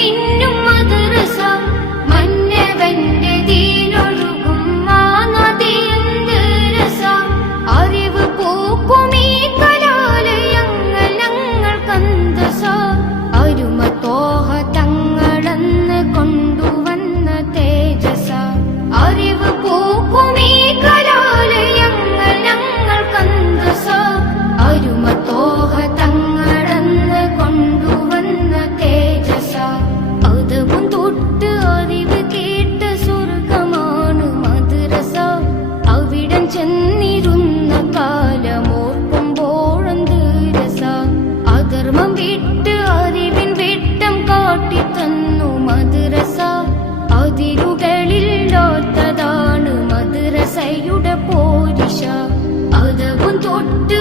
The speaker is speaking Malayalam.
മിന്നും മദ്രസ മന്നവന്റെ ദീനൊഴുകും ആ നദിയെന്ത് രസ അറിവ് പൂക്കും ഈ കലാലയങ്ങൾ ഞങ്ങൾക്കന്തസ അരുമ തോഹ തങ്ങളെന്ന് കൊണ്ടുവന്ന തേജസ അറിവ് പൂക്കും ഈ കലാലയങ്ങൾ ഞങ്ങൾക്കന്തസ അരുമ തോഹ തങ്ങളെന്ന് കൊണ്ടുവന്ന തേജസ അതും തൊട്ട് അറിവ് കേട്ട സ്വർഗമാണ് മദ്രസ അവിടം ചെന്നിരുന്ന കാലമോർക്കുമ്പോഴെന്ത് രസ അധർമ്മം വിട്ട് അറിവിൻ വെട്ടം കാട്ടിത്തന്നു മദ്രസ അതിരുകളില്ലാത്തതാണ് മദ്രസയുടെ പോരിശ അതും തൊട്ട്